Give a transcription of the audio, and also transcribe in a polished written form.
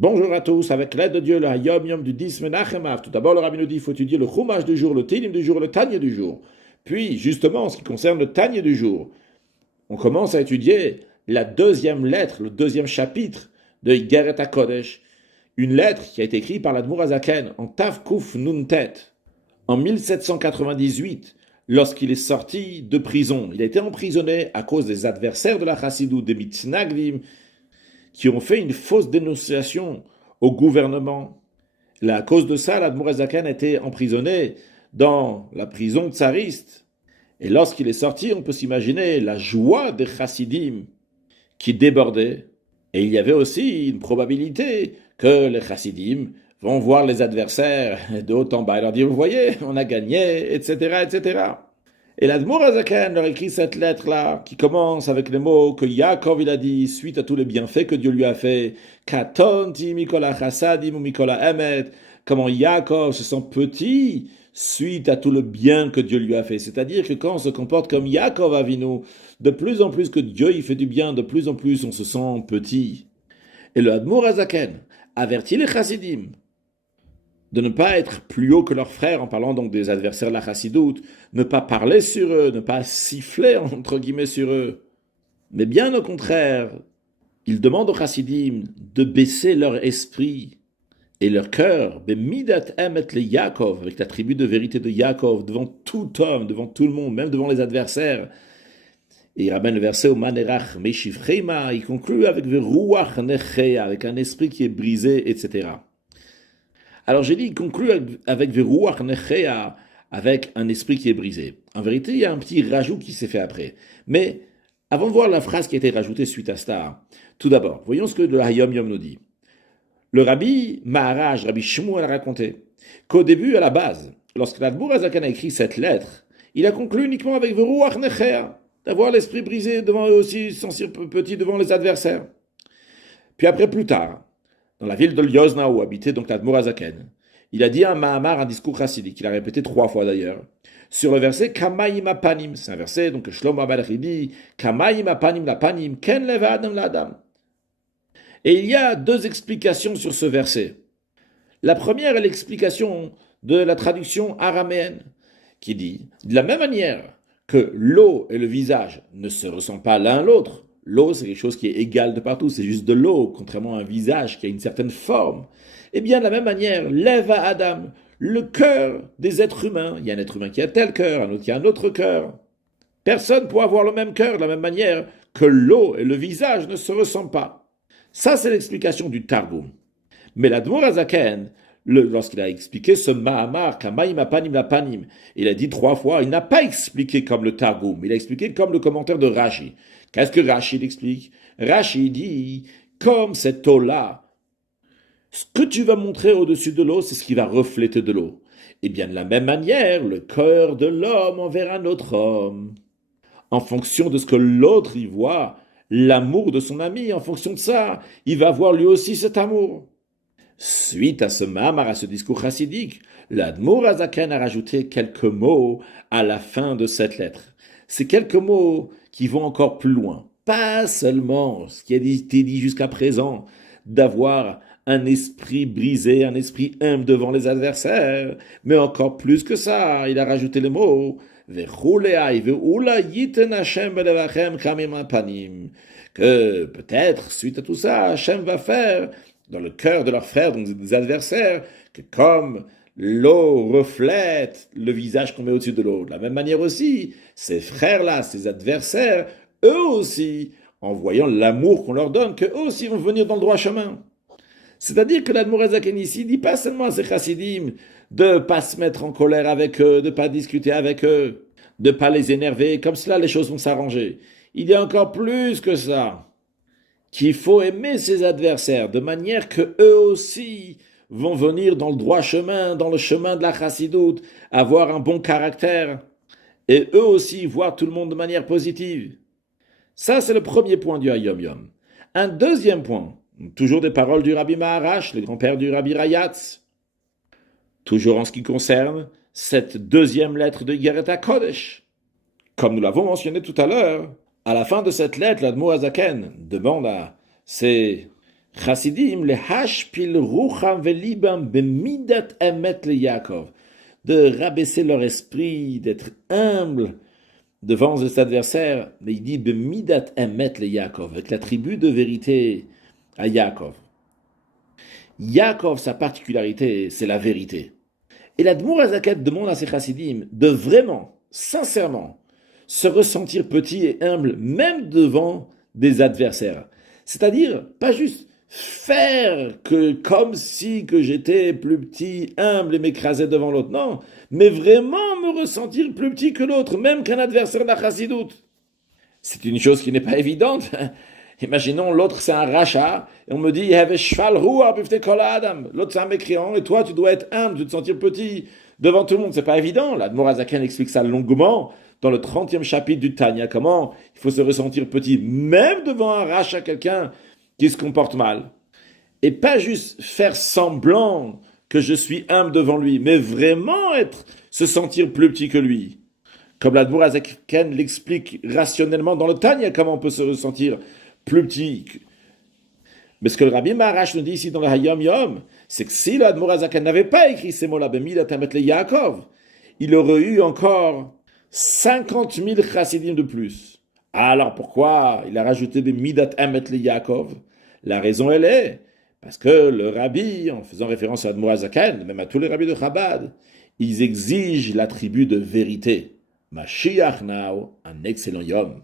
Bonjour à tous, avec l'aide de Dieu, le Hayom Yom du 10 Menachem Av. Tout d'abord, le Rabbi nous dit qu'il faut étudier le Chumash du jour, le Télim du jour, le Tanya du jour. Puis, justement, en ce qui concerne le Tanya du jour, on commence à étudier la deuxième lettre, le deuxième chapitre de Igeret HaKodesh, une lettre qui a été écrite par l'Admour Azaken en Tav Kuf Nun Tet, en 1798, lorsqu'il est sorti de prison. Il a été emprisonné à cause des adversaires de la Chassidut, des Mitznagdim, qui ont fait une fausse dénonciation au gouvernement. À cause de ça, l'Admour Azaken a été emprisonné dans la prison tsariste. Et lorsqu'il est sorti, on peut s'imaginer la joie des chassidim qui débordait. Et il y avait aussi une probabilité que les chassidim vont voir les adversaires de haut en bas et leur dire, vous voyez, on a gagné, etc., etc. Et l'Admour Azaken leur écrit cette lettre-là, qui commence avec les mots que Yaakov il a dit, suite à tous les bienfaits que Dieu lui a fait, Katonti Mikola Chassadim ou Mikola Emet, comment Yaakov se sent petit suite à tout le bien que Dieu lui a fait. C'est-à-dire que quand on se comporte comme Yaakov Avinu, de plus en plus que Dieu il fait du bien, de plus en plus on se sent petit. Et le Admour Azaken avertit les chassidim de ne pas être plus haut que leurs frères, en parlant donc des adversaires de la chassidoute, ne pas parler sur eux, ne pas siffler entre guillemets sur eux, mais bien au contraire, il demande aux chassidim de baisser leur esprit et leur cœur, bemidat emet le Yaakov, avec l'attribut de vérité de Yaakov, devant tout homme, devant tout le monde, même devant les adversaires. Et il ramène le verset au Manerach Meshivreima, il conclut avec Veruach Nechea, avec un esprit qui est brisé, etc. Alors j'ai dit, il conclut avec Veruach Nechea, avec un esprit qui est brisé. En vérité, il y a un petit rajout qui s'est fait après. Mais avant de voir la phrase qui a été rajoutée suite à ça, tout d'abord, voyons ce que le Hayom Yom nous dit. Le Rabbi Maharaj, Rabbi Shmuel a raconté qu'au début, à la base, lorsque l'Admour Azaken a écrit cette lettre, il a conclu uniquement avec Veruach Nechea, d'avoir l'esprit brisé devant eux aussi, sentir petit devant les adversaires. Puis après, plus tard, dans la ville de Lyozna où habitait donc l'Admour Azaken, il a dit un Mahamar, un discours chassidique, qu'il a répété 3 fois d'ailleurs, sur le verset Kamaim Apanim. C'est un verset donc que Shlomo Amalek dit Kamaim Apanim Lapanim, Ken Leva Adam Ladam. Et il y a 2 explications sur ce verset. La première est l'explication de la traduction araméenne, qui dit, de la même manière que l'eau et le visage ne se ressemblent pas l'un à l'autre, l'eau c'est quelque chose qui est égal de partout, c'est juste de l'eau, contrairement à un visage qui a une certaine forme, eh bien de la même manière, leva Adam, le cœur des êtres humains, il y a un être humain qui a tel cœur, un autre qui a un autre cœur. Personne ne peut avoir le même cœur de la même manière que l'eau et le visage ne se ressemblent pas. Ça, c'est l'explication du Targum. Mais l'Admour Azaken, lorsqu'il a expliqué ce Mahamar, Kamaim Apanim Lapanim, il a dit 3 fois, il n'a pas expliqué comme le Targum, il a expliqué comme le commentaire de Rashi. Qu'est-ce que Rashi explique? Rashi dit, comme cette eau-là, ce que tu vas montrer au-dessus de l'eau, c'est ce qui va refléter de l'eau. Et bien de la même manière, le cœur de l'homme envers un autre homme, en fonction de ce que l'autre y voit, l'amour de son ami, en fonction de ça, il va voir lui aussi cet amour. Suite à ce mamar, à ce discours chassidique, l'Admour Azaken a rajouté quelques mots à la fin de cette lettre. Ces quelques mots qui vont encore plus loin. Pas seulement ce qui a été dit jusqu'à présent, d'avoir un esprit brisé, un esprit humble devant les adversaires, mais encore plus que ça, il a rajouté les mots que peut-être, suite à tout ça, Hachem va faire dans le cœur de leurs frères, donc des adversaires, que comme l'eau reflète le visage qu'on met au-dessus de l'eau, de la même manière aussi, ces frères-là, ces adversaires, eux aussi, en voyant l'amour qu'on leur donne, qu'eux aussi vont venir dans le droit chemin. C'est-à-dire que l'Admour Azaken ici dit pas seulement à ces chassidim de ne pas se mettre en colère avec eux, de ne pas discuter avec eux, de ne pas les énerver, comme cela les choses vont s'arranger. Il y a encore plus que ça, qu'il faut aimer ses adversaires, de manière que eux aussi vont venir dans le droit chemin, dans le chemin de la chassidoute, avoir un bon caractère, et eux aussi voir tout le monde de manière positive. Ça, c'est le premier point du Hayom Yom. Un deuxième point, toujours des paroles du Rabbi Maharash, le grand-père du Rabbi Rayatz, toujours en ce qui concerne cette deuxième lettre de Igeret HaKodesh. Comme nous l'avons mentionné tout à l'heure, à la fin de cette lettre, l'Admour Azaken demande à ses Chassidim le hashpil rucham velibam bemidat emet le Yaakov, de rabaisser leur esprit, d'être humble devant cet adversaire, mais il dit bemidat emet le Yaakov, avec l'attribut de vérité à Yaakov. Yaakov, sa particularité, c'est la vérité. Et l'Admour Azaken demande à ses chassidim de vraiment, sincèrement, se ressentir petit et humble, même devant des adversaires. C'est-à-dire, pas juste faire que comme si que j'étais plus petit, humble et m'écraser devant l'autre. Non, mais vraiment me ressentir plus petit que l'autre, même qu'un adversaire de la chassidoute. C'est une chose qui n'est pas évidente. Imaginons, l'autre c'est un rachat, et on me dit, l'autre c'est un mécréant, et toi tu dois être humble, tu te sentir petit devant tout le monde. C'est pas évident. L'Admour Azaken explique ça longuement dans le 30e chapitre du Tanya, comment il faut se ressentir petit, même devant un rachat, quelqu'un qui se comporte mal. Et pas juste faire semblant que je suis humble devant lui, mais vraiment se sentir plus petit que lui. Comme l'Admour Azaken l'explique rationnellement dans le Tanya, comment on peut se ressentir plus petit. Mais ce que le Rabbi Maharash nous dit ici dans le Hayom Yom, c'est que si l'Admour Azaken n'avait pas écrit ces mots-là, Bemidat Emet le Yaakov, il aurait eu encore 50 000 chassidim de plus. Alors pourquoi il a rajouté Bemidat Emet le Yaakov? La raison elle est parce que le Rabbi, en faisant référence à l'Admour Azaken, même à tous les rabbis de Chabad, ils exigent l'attribut de vérité. Mashiach now, un excellent Yom.